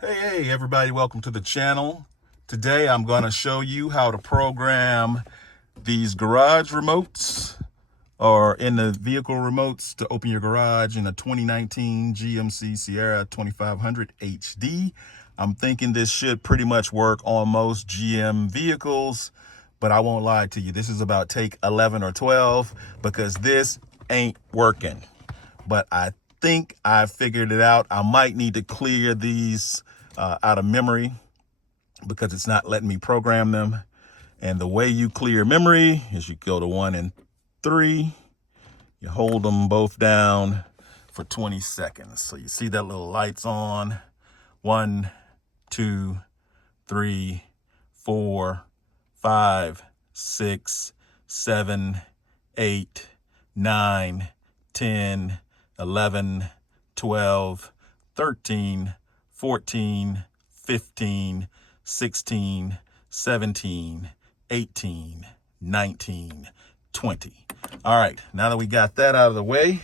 Hey everybody, welcome to the channel. Today I'm going to show you how to program these garage remotes or in the vehicle remotes to open your garage in a 2019 GMC Sierra 2500 HD. I'm thinking this should pretty much work on most GM vehicles, but I won't lie to you. This is about take 11 or 12 because this ain't working. But I think I figured it out. I might need to clear these out of memory because it's not letting me program them. And the way you clear memory is you go to 1 and 3. You hold them both down for 20 seconds. So you see that little lights on. 1, 2, 3, 4, 5, 6, 7, 8, 9, 10, 11, 12, 13, 14, 15, 16, 17, 18, 19, 20. All right, now that we got that out of the way,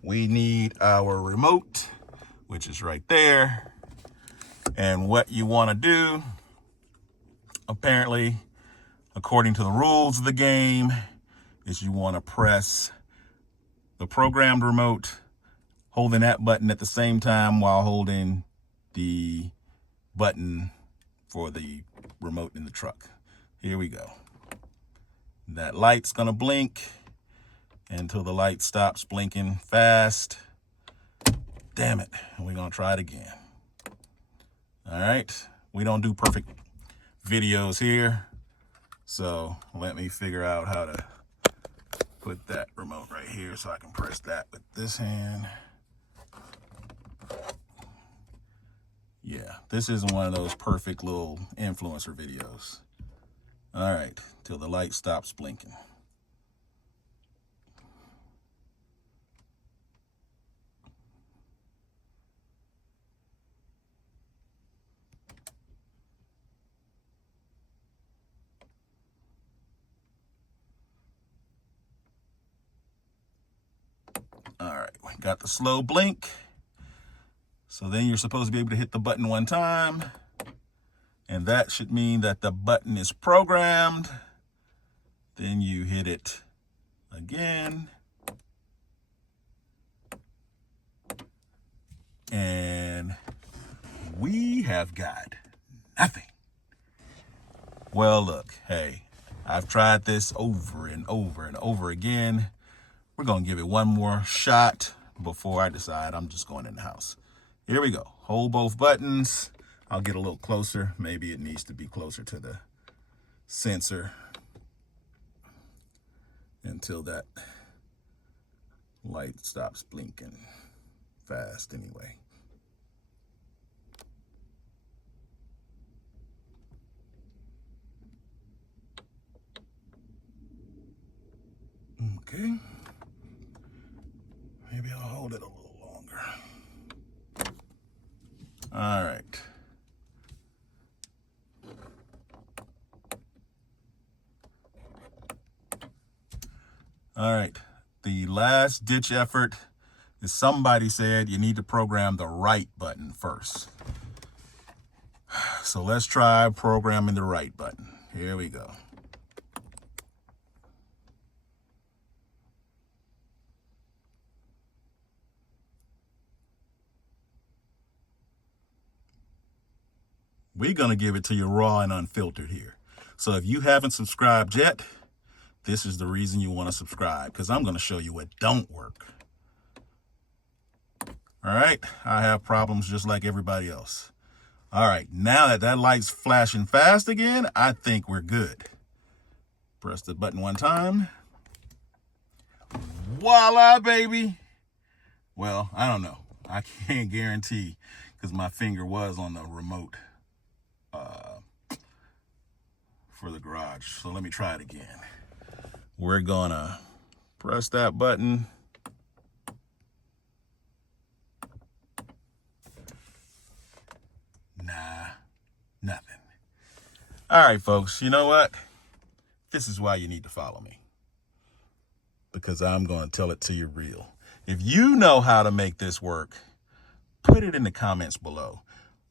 we need our remote, which is right there. And what you want to do, apparently, according to the rules of the game, is you want to press the programmed remote, holding that button at the same time while holding the button for the remote in the truck. Here we go. That light's gonna blink until the light stops blinking fast. Damn it, and we're gonna try it again. All right, we don't do perfect videos here, so let me figure out how to put that remote right here so I can press that with this hand. Yeah, this isn't one of those perfect little influencer videos. All right, till the light stops blinking. All right, we got the slow blink. So then you're supposed to be able to hit the button one time, and that should mean that the button is programmed. Then you hit it again, and we have got nothing. Well, look, hey, I've tried this over and over and over again. We're gonna give it one more shot before I decide I'm just going in the house. Here we go. Hold both buttons. I'll get a little closer. Maybe it needs to be closer to the sensor until that light stops blinking fast anyway. Okay. Maybe I'll hold it a little longer. All right. All right. The last ditch effort is somebody said you need to program the right button first. So let's try programming the right button. Here we go. We're going to give it to you raw and unfiltered here. So if you haven't subscribed yet, this is the reason you want to subscribe, because I'm going to show you what don't work. All right, I have problems just like everybody else. All right, now that that light's flashing fast again, I think we're good. Press the button one time. Voila, baby. Well, I don't know. I can't guarantee because my finger was on the remote for the garage. So let me try it again. We're gonna press that button. Nah, nothing. All right, folks, you know what? This is why you need to follow me, because I'm going to tell it to you real. If you know how to make this work, put it in the comments below.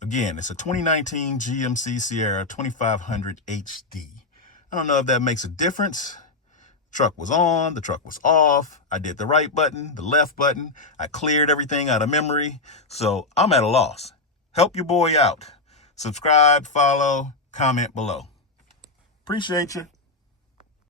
Again, it's a 2019 GMC Sierra 2500 HD. I don't know if that makes a difference. Truck was on, the truck was off. I did the right button, the left button. I cleared everything out of memory. So I'm at a loss. Help your boy out. Subscribe, follow, comment below. Appreciate you.